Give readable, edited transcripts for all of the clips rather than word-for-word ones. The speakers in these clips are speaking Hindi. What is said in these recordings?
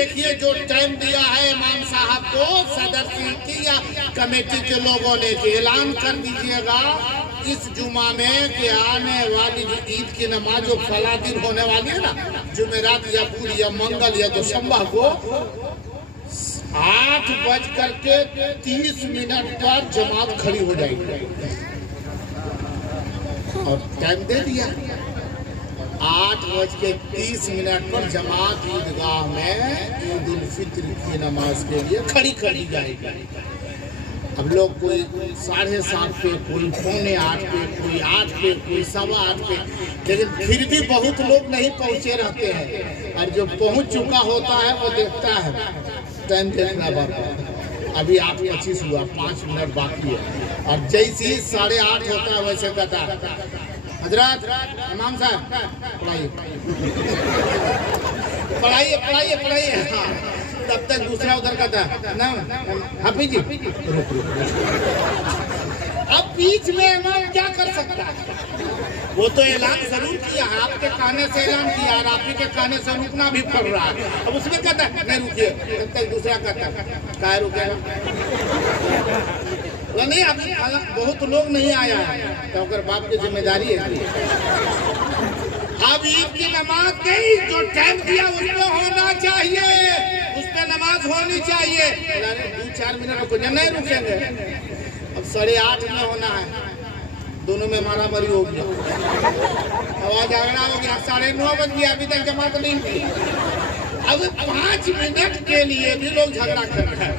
देखिए जो टाइम दिया है इमाम साहब को सदर समिति या कमेटी के लोगों ने कि ऐलान कर दीजिएगा इस जुमा में कि आने वाली जो ईद की नमाज जो फला दिन होने वाली है ना, जुमेरात या बुध या मंगल या दोशंबा को 8:30 पर जमात खड़ी हो जाएगी और टाइम दे दिया 8:30 पर जमात ईदगाह में ईद उल फित्र की नमाज के लिए खड़ी करी जाएगी। अब लोग कोई 7:30 पे, कोई 7:45 पे, कोई 8 पे, कोई 8:15 पे, लेकिन फिर भी बहुत लोग नहीं पहुंचे रहते हैं और जो पहुंच चुका होता है वो देखता है टाइम देखना बात। अभी 8:25 हुआ, 5 मिनट बाकी है और जैसे ही 8:30 होता है वैसे कहता है हजरत इमाम साहब पढ़ाइए पढ़ाइए पढ़ाइए। हाँ, तब तक दूसरा उधर कहता है ना हाफिज जी अब बीच में इमाम क्या कर सकता है? वो तो ऐलान जरूर किया, आपके कहने से ऐलान किया और आप ही के कहने से रुकना भी पड़ रहा है। अब उसमें कहता है नहीं रुकिए, तब तक दूसरा कहता है क्या रुकेगा? नहीं, अभी बहुत लोग नहीं आया है तो अगर बाप की जिम्मेदारी है। अब ईद की नमाज नहीं, जो टाइम दिया उसमें होना चाहिए, उस पर नमाज होनी चाहिए। 2-4 मिनट रुको, नहीं रुकेंगे। अब 8:30 में होना है, दोनों में मारामारी हो गया, आवाज झगड़ा हो गया, 9:30 बज गया, अभी तक जमात नहीं हुई। अब 5 मिनट के लिए भी लोग झगड़ा कर रहे हैं,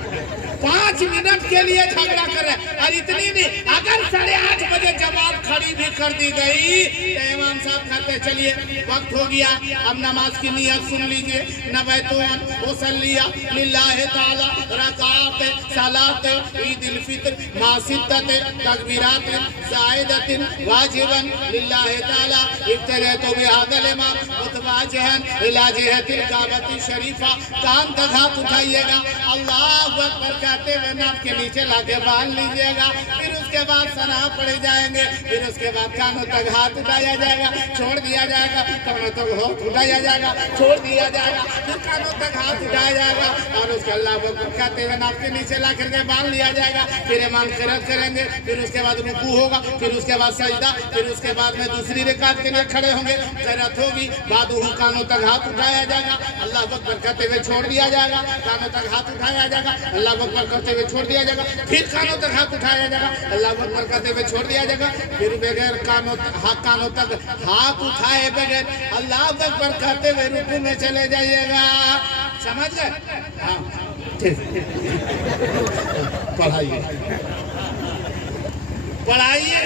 5 मिनट के लिए झगड़ा कर रहे हैं। और इतनी नहीं, अगर 8:30 बजे जमात खड़ी भी कर दी गई तो इमाम साहब कहते चलिए वक्त हो गया, अब नमाज की नियत सुन लीजिए। नवैतुन वसल्लिया लिल्लाहि ताला रकात सलात ईद उल फित्र मा सित्तत तकबीरात ज़ाइदतिन वाजिबन लिल्लाहि ताला इफ्तरतु बिहादल इमाम मुतवाजिहन इला जिहतिल काबती शरीफा। कान तक हाथ उठाइएगा, अल्लाहु अकबर कहते हुए नाक के नीचे लाके बांध लीजिएगा। फिर उसके बाद सना पड़े जाएंगे, फिर उसके बाद कानों तक हाथ उठाया जाएगा, छोड़ दिया जाएगा, कानों तक हाथ उठाया जाएगा, छोड़ दिया जाएगा, फिर कानों तक हाथ उठाया जाएगा और उसके अल्लाह अकबर कहते हुए नाक के नीचे ला करके बांध लिया जाएगा। फिर इमाम क़िरात करेंगे, फिर उसके बाद रुकू होगा, फिर उसके बाद सजदा, फिर उसके बाद में दूसरी रकात के लिए खड़े होंगे, क़िरात होगी, बाद वहाँ कानों तक हाथ उठाया जाएगा, अल्लाह अकबर कहते हुए छोड़ दिया जाएगा, कानों तक हाथ उठाया जाएगा, अल्लाह अकबर करते हुए छोड़ दिया जाएगा, फिर कानों तक हाथ उठाया जाएगा, अल्लाह अकबर करते हुए छोड़ दिया जाएगा, फिर बगैर कानों तक हाथ उठाए बगैर अल्लाह अकबर करते हुए रुकू में चले जाइएगा। समझ गए? हाँ ठीक, पढ़ाइए पढ़ाइए।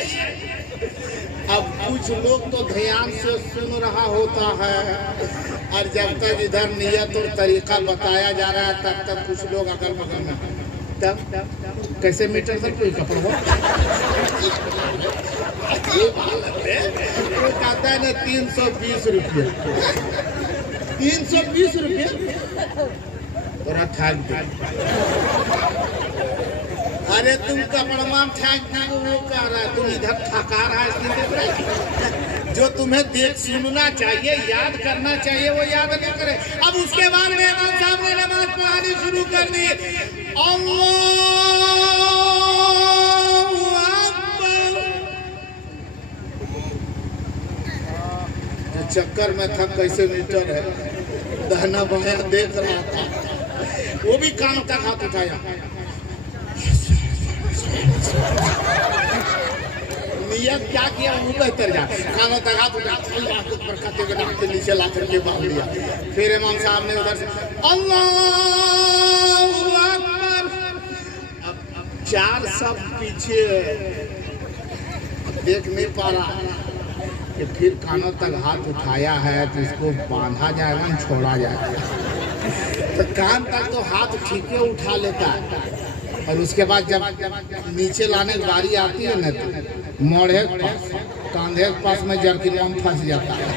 अब कुछ लोग तो ध्यान से सुन रहा होता है और जब तक इधर नियत और तरीका बताया जा रहा है तब तक कुछ लोग अगल बगल में तब कैसे मीटर सर कोई कपड़ा वो कहता है ना 320 रुपये 320 रुपये तोरा ठग दे। अरे तुम कपड़वा ठग वो कह रहा है, तुम इधर ठका रहा है। जो तुम्हें देख सुनना चाहिए, याद करना चाहिए, वो याद नहीं करे। अब उसके बाद में इमाम साहब ने नमाज पढ़ानी शुरू कर दी। चक्कर में था कैसे मीटर है, दाना बाया देख रहा था, वो भी कान तक हाथ उठाया। नियत क्या किया वो बेहतर जा, कानों तक हाथ उठा, अल्लाह अकबर कहते हुए नाक के नीचे ला करके बांध लिया। फिर इमाम साहब ने उधर से अल्लाहू अकबर। अब 4 सब पीछे देख नहीं पा रहा कि फिर कानों तक हाथ उठाया है तो इसको बांधा जाएगा न छोड़ा जाएगा। तो कान तक तो हाथ ठीक है उठा लेता है और उसके बाद जब नीचे लाने की बारी आती है ना तो मोड़े के पास, कांधे के पास में जर्किन फंस जाता है।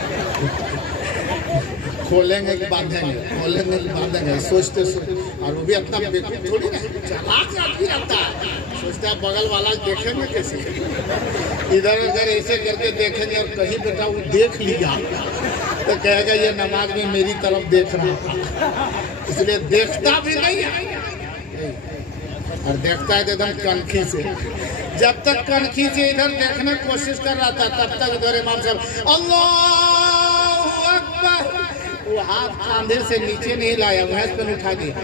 खोलेंगे कि बांधेंगे, खोलेंगे कि बांधेंगे, सोचते और वो भी अपना बेवकूफ थोड़ी ना, चालाक आदमी रहता है, सोचता है बगल वाला देखेंगे कैसे, इधर उधर ऐसे करके देखेंगे और कहीं बेटा वो देख लिया तो कहेगा ये नमाज में मेरी तरफ देख रहा था, इसलिए देखता भी नहीं है, और देखता है तो एकदम कनखी से। जब तक कनखी से इधर देखने की कोशिश कर रहा था तब तक इधर इमाम साहब अल्लाहू अकबर, वो हाथ कंधे से नीचे नहीं लाया, भैंस पे उठा दिया,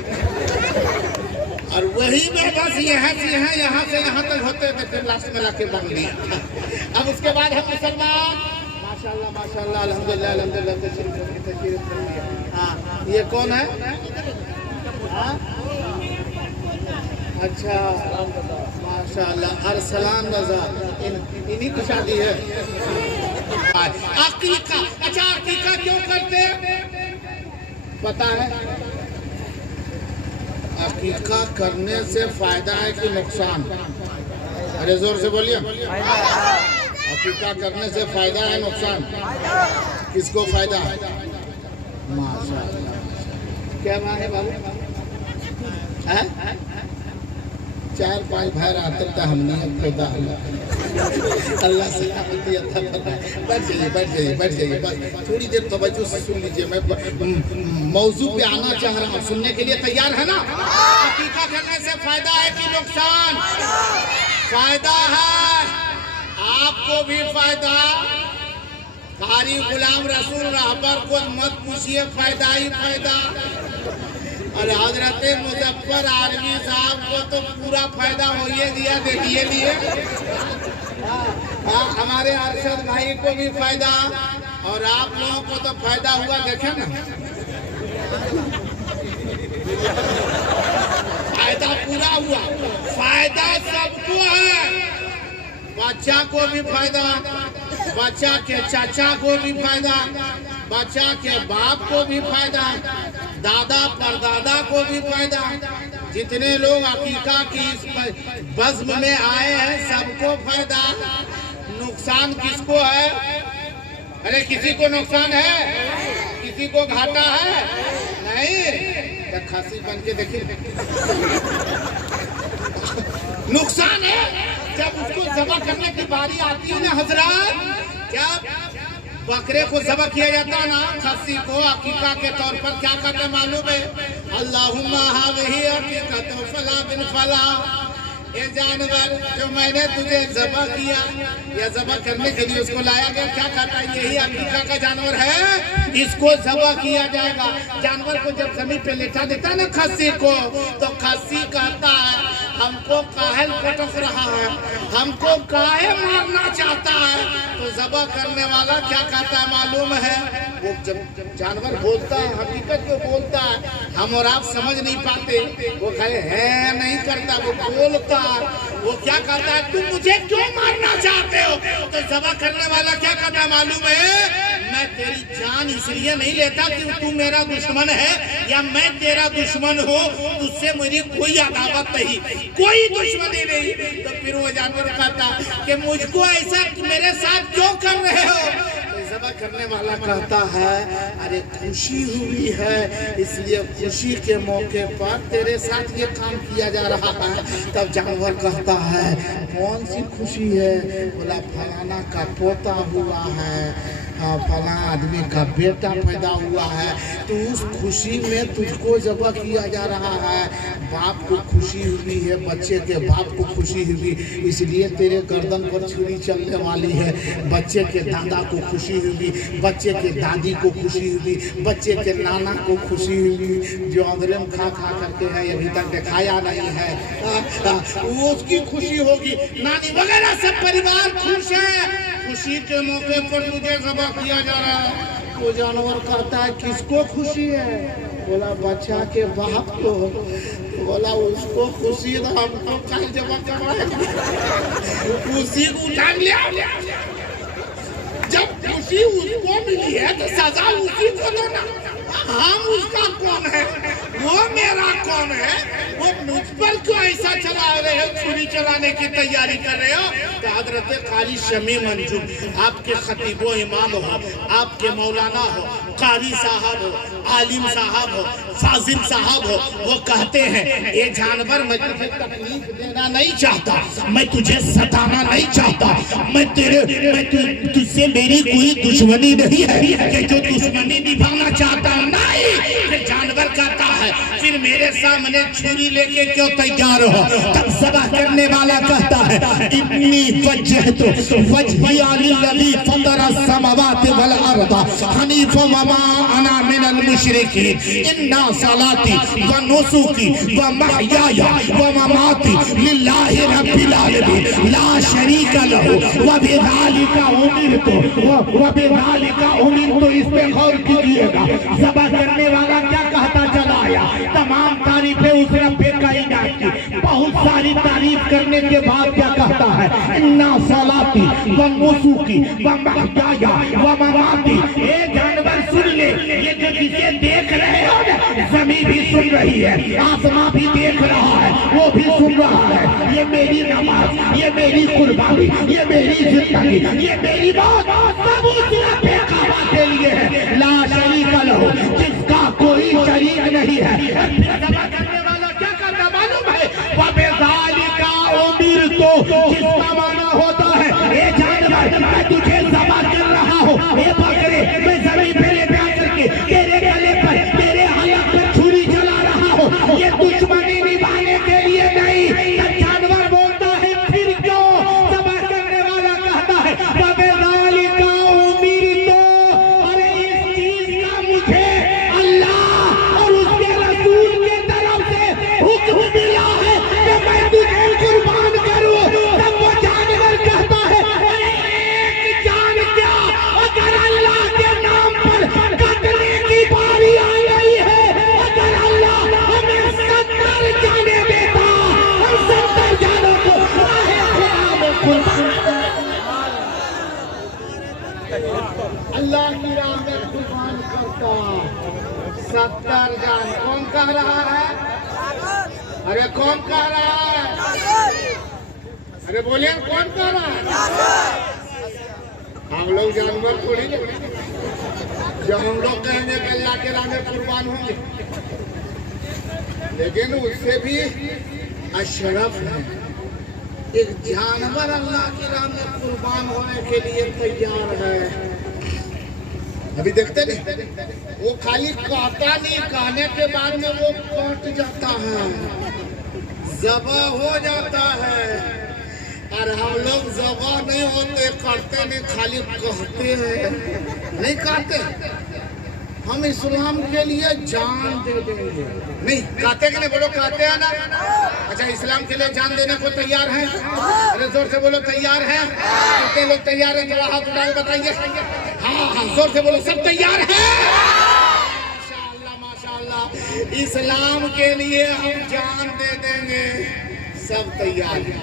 और वही में बस यहाँ से यहाँ तक होते थे, फिर लास्ट में लाके बांध दिया। अब उसके बाद हम मुसलमान माशाल्लाह माशाल्लाह अल्हम्दुलिल्लाह अल्हम्दुलिल्लाह। हाँ, ये कौन है? हाँ? अच्छा माशाल्लाह, अरसलान रजा, इन्हीं की शादी है। अकीका, अच्छा अकीका क्यों करते हैं पता है? अकीका करने से फायदा है कि नुकसान? अरे जोर से बोलिए। अकीका करने से फायदा है नुकसान? किसको फायदा है? माशाल्लाह। क्या बात है बाबू? 4-5 भाई आते था हमने खुदा अल्लाह से बैठ जाइए बस थोड़ी देर तवज्जो से सुन लीजिए। मैं मौजू पे आना चाह रहा हूँ, सुनने के लिए तैयार है ना? अकीका करने से फायदा है कि नुकसान? फायदा है, आपको भी फायदा, कारी गुलाम रसूल रहबर को मत पूछिए, फायदा ही फायदा। और हजरत मुजफ्फर आलमी साहब को तो पूरा फायदा हो ही दिया, देखिए लिए। हमारे अरशद भाई को भी फायदा, और आप लोगों को तो फायदा हुआ, देखे ना, फायदा पूरा हुआ। फायदा सबको है, बच्चा को भी फायदा, बच्चा के चाचा को भी फायदा, बच्चा के बाप को भी फायदा, दादा परदादा को भी फायदा। जितने लोग अकीका की इस बज़्म में आए हैं सबको फायदा। नुकसान किसको है? अरे किसी को नुकसान है? किसी को घाटा है? नहीं, तो खांसी बन के देखिए। नुकसान है जब उसको ज़बह करने की बारी आती है ना हजरत, क्या बकरे को ज़बह किया जाता ना, खस्सी को अकीका के तौर पर क्या करते मालूम है? अल्लाहुम्मा हाज़िही अकीक़तु फला बिन फला, ये जानवर जो मैंने तुझे ज़बह किया या ज़बह करने के लिए उसको लाया गया, क्या कहता है? यही अकीका का जानवर है, इसको ज़बह किया जाएगा। जानवर को जब जमीन पे लेटा देता है ना खस्सी को, तो खस्सी कहता है हमको काहे पटक रहा है, हमको काहे मारना चाहता है। तो ज़बह करने वाला क्या कहता है मालूम है? वो जब जानवर बोलता है, हकीकत जो बोलता है, हम और आप समझ नहीं पाते, वो कहे है नहीं करता, वो बोलता है। वो क्या कहता है? तुम मुझे क्यों मारना चाहते हो? तो ज़बह करने वाला क्या कहता है मालूम है? मैं तेरी जान इसलिए नहीं लेता कि तू मेरा दुश्मन है या मैं तेरा दुश्मन हूँ, उससे मुझे कोई अदावत नहीं, कोई दुश्मनी नहीं। तो फिर वो जानवर कहता कि मुझको ऐसा मेरे साथ क्यों कर रहे हो? ज़बह करने वाला कहता है अरे खुशी हुई है, इसलिए खुशी के मौके पर तेरे साथ ये काम किया जा रहा है। तब जानवर कहता है कौन सी खुशी है? बोला फलाना का पोता हुआ है, फला आदमी का बेटा पैदा हुआ है, तो उस खुशी में तुझको ज़बह किया जा रहा है। बाप को खुशी हुई है, बच्चे के बाप को खुशी हुई, इसलिए तेरे गर्दन पर छुरी चलने वाली है। बच्चे के दादा को खुशी हुई, बच्चे के दादी को खुशी हुई, बच्चे के नाना को खुशी हुई, जो अग्रिम खा करके है अभी तक दिखाया नहीं है, वो उसकी खुशी होगी। नानी वगैरह सब परिवार खुश है, खुशी के मौके पर मुझे ज़बह किया जा रहा है। वो जानवर कहता है किसको खुशी है? बोला बच्चा के बाप को। तो बोला उसको खुशी तो हमको कल ज़बह करवाएगा, खुशी को उठा लिया। जब खुशी उसको मिली है तो सजा उसी को दो ना। हम उसका कौन है, वो मेरा कौन है? वो मुझ पर क्यों ऐसा चला रहे हो, छुरी चलाने की तैयारी कर रहे हो? तो हजरत कारी शमी मंजूर, आपके खतीबो इमाम हो, आपके मौलाना हो, कारी साहब हो, आलिम साहब हो, फाजिल साहब हो, वो कहते हैं ये जानवर मैं तुझे तकलीफ देना नहीं चाहता, मैं तुझे सताना नहीं चाहता, मैं तुझसे मेरी कोई दुश्मनी नहीं है कि जो दुश्मनी निभाना चाहता नहीं। जानवर कहता है फिर मेरे सामने छुरी लेके क्यों तैयार हो? तब ज़बह करने वाला कहता है इन्नी वज्जहतु वजहिया लिल्लज़ी फ़तरा समावाति वल अर्द हनीफ़ा व मा अना मिनल मुशरिकीन इन्ना सलाती व नुसुकी व महयाया व ममाती लिल्लाहि रब्बिल आलमीन ला शरीका लहू व बिज़ालिका उमिरतु व बिज़ालिका उमिरतु। इस पे गौर कीजिएगा। ज़बह करने वाला क्या कहता चला आया? तमाम तारीफें उस रब्बे कायनात की। बहुत सारी तारीफ करने के बाद क्या कहता है? इन्ना सलाती व नुसुकी व महयाया व ममाती। ए जानवर सुन ले, ये जो जिसे देख रहे हो ना, ज़मीन भी सुन रही है, आसमां भी देख रहा है, वो भी सुन रहा है। ये मेरी नमाज, ये मेरी कुर्बानी, ये मेरी जिंदगी, ये मेरी बात सब उस रब्बे काबा के लिए है। ला शरीका लहू, जिसका कोई शरीक नहीं है। ज़बह करने वाला क्या करता मालूम है? व बिज़ालिका उमिरतु, जिसका माना होता है ए जानवर मैं तुझे ज़बह कर रहा हूँ, ए बकरे मैं ज़मीन पे लेटा करके तेरे गले पर तेरे हलक पर छुरी चला रहा हूँ। ये दुश्मनी निभाने के लिए नहीं। तब जानवर बोलता है फिर क्यों? ज़बह करने वाला कहता है व बिज़ालिका उमिरतु, अरे इस चीज का मुझे अल्लाह और उसके रसूल के तरफ से हुक्म मिला है कि मैं तुझे कुर्बान करूं। तब वो जानवर कहता है अरे एक जान क्या, अगर अल्लाह के नाम पर कटने की बारी आ गई है, अगर अल्लाह हमें 70 जाने देता, हम 70 जानों को राहे खुदा में कुर्बान अल्लाह की राह में कुर्बान करता। 70 जान कौन कह रहा है? अरे कौन कह रहा है? अरे बोलिए कौन कह रहा है? हम लोग जानवर थोड़ी है। जब हम लोग कहेंगे कि अल्लाह के राह में कुर्बान होंगे, लेकिन उससे भी अशरफ है एक जानवर अल्लाह की राह में कुर्बान होने के लिए तैयार है। अभी देखते नहीं, वो खाली कहता नहीं, कहने के बाद में वो कट जाता है, ज़बह हो जाता है। और हम लोग ज़बह नहीं होते, करते नहीं, खाली कहते हैं, नहीं कहते। हम इस्लाम के लिए जान दे देंगे, नहीं कहते कि नहीं? बोलो कहते हैं ना? अच्छा, इस्लाम के लिए जान देने को तैयार हैं? अरे जोर से बोलो तैयार हैं? कितने लोग तैयार हैं? थोड़ा हाथ उठाकर बताइए। हाँ हाँ, जोर से बोलो सब तैयार हैं? माशाअल्लाह माशाअल्लाह। इस्लाम के लिए हम जान दे देंगे, सब तैयार हैं।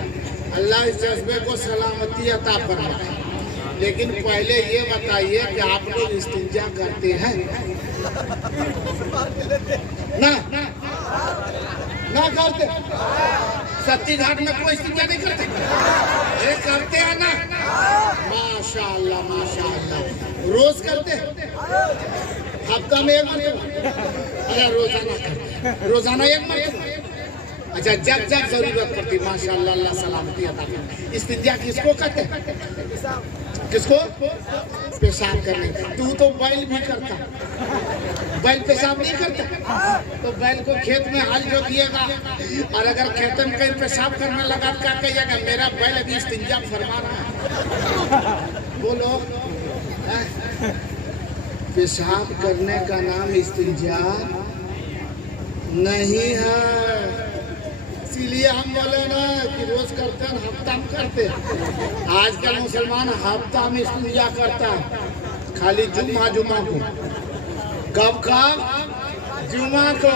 अल्लाह इस जज्बे को सलामती अता फरमाए। लेकिन पहले ये बताइए कि आप लोग इस्तिंजा करते हैं ना? ना करते? सत्ती घाट में कोई इस्तिंजा नहीं करते? ये करते हैं ना? माशाअल्लाह माशाअल्लाह। रोज करते? हफ्ता में एक मरतबा? अरे रोजाना करते? रोजाना एक मरतबा? अच्छा, जब जब जरूरत पड़ती, माशाअल्लाह अल्लाह सलामती अता फरमाए। इस्तिंजा किसको कहते हैं? किसको? पेशाब करने। तू तो बैल भी करता, बैल पेशाब नहीं करता? तो बैल को खेत में हल जोतिएगा, और अगर खेत में कहीं पेशाब करने लगा क्या कहिएगा? मेरा बैल अभी इस्तिंजा फरमा रहा है। बोलो, पेशाब करने का नाम इस्तिंजा नहीं है। इसीलिए हम बोले ना कि रोज करते हैं, हफ्ता में करते। आजकल मुसलमान हफ्ता में इस्तिंजा करता है, खाली जुम्मा को। कब कब? जुम्मा को।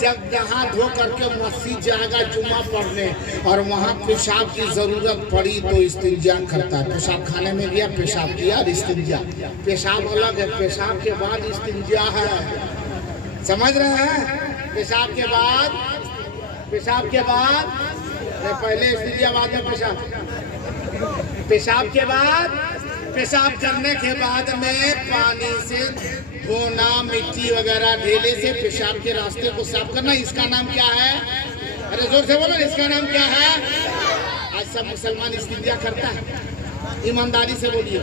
जब नहा धो करके मस्जिद जाएगा जुम्मा पढ़ने, और वहाँ पेशाब की जरूरत पड़ी तो इस्तिंजा करता है। पेशाब खाने में गया, पेशाब किया और इस्तिंजा। पेशाब अलग है, पेशाब के बाद इस्तिंजा है। समझ रहे हैं? पेशाब के बाद, पेशाब के बाद पहले इस्तिंजा, बाद में पेशाब। पेशाब के बाद, पेशाब करने के बाद में पानी से धोना, मिट्टी वगैरह ढेले से पेशाब के रास्ते को साफ करना। इसका नाम क्या है? अरे जोर से बोलो, इसका नाम क्या है? आज सब मुसलमान इस्तिंजा करता है? ईमानदारी से बोलिए,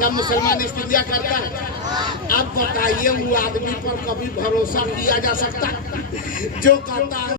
सब मुसलमान इस्तिंजा करता है? अब बताइए वो आदमी पर कभी भरोसा किया जा सकता जो कहता है